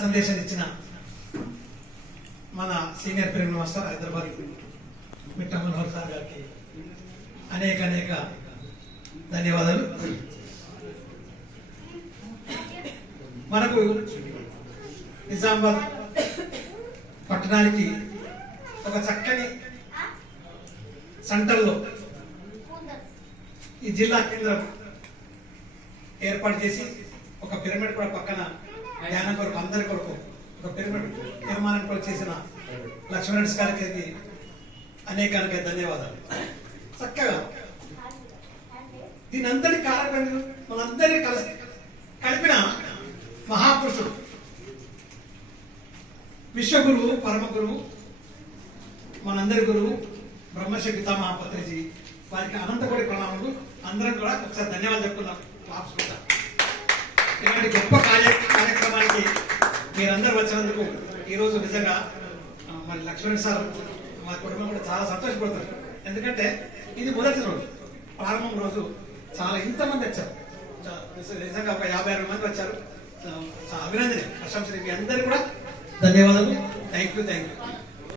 సందేశం ఇచ్చిన మన సీనియర్ ప్రేమ్ మాస్టర్ హైదరాబాద్ మిట్ట మనోహర్ సార్ గారికి అనేక అనేక ధన్యవాదాలు. మనకు నిజామాబాద్ పట్టణానికి ఒక చక్కని సెంటర్లో ఈ జిల్లా కేంద్రం ఏర్పాటు చేసి ఒక పిరమిడ్ కూడా పక్కన ధ్యానం కొరకు అందరి కొరకు ఒక తీర్మానం కూడా చేసిన లక్ష్మణ్ గారికి అనేక ధన్యవాదాలు. చక్కగా. దీని అంతటి కారణం మనందరినీ కలిసి కలిపిన మహాపురుషుడు విశ్వగురువు పరమ గురువు మనందరి గురువు బ్రహ్మశ్రీ పితామహాపత్రిజీ వారికి అనంతకోటి ప్రణామాలు. అందరం కూడా ఒకసారి ధన్యవాదాలు చెప్పుకుందాం. క్లాప్స్ ఇలాంటి గొప్ప కార్య ఈరోజు నిజంగా మరి లక్ష్మణ్ సార్ మా కుటుంబం కూడా చాలా సంతోషపడతారు. ఎందుకంటే ఇది మొదటి రోజు ప్రారంభం రోజు చాలా ఇంతమంది వచ్చారు. నిజంగా ఒక యాభై అరవై మంది వచ్చారు. అభినందనే చాలా అభినందన ప్రశంసలు అందరికీ కూడా. ధన్యవాదాలు థ్యాంక్ యూ థ్యాంక్ యూ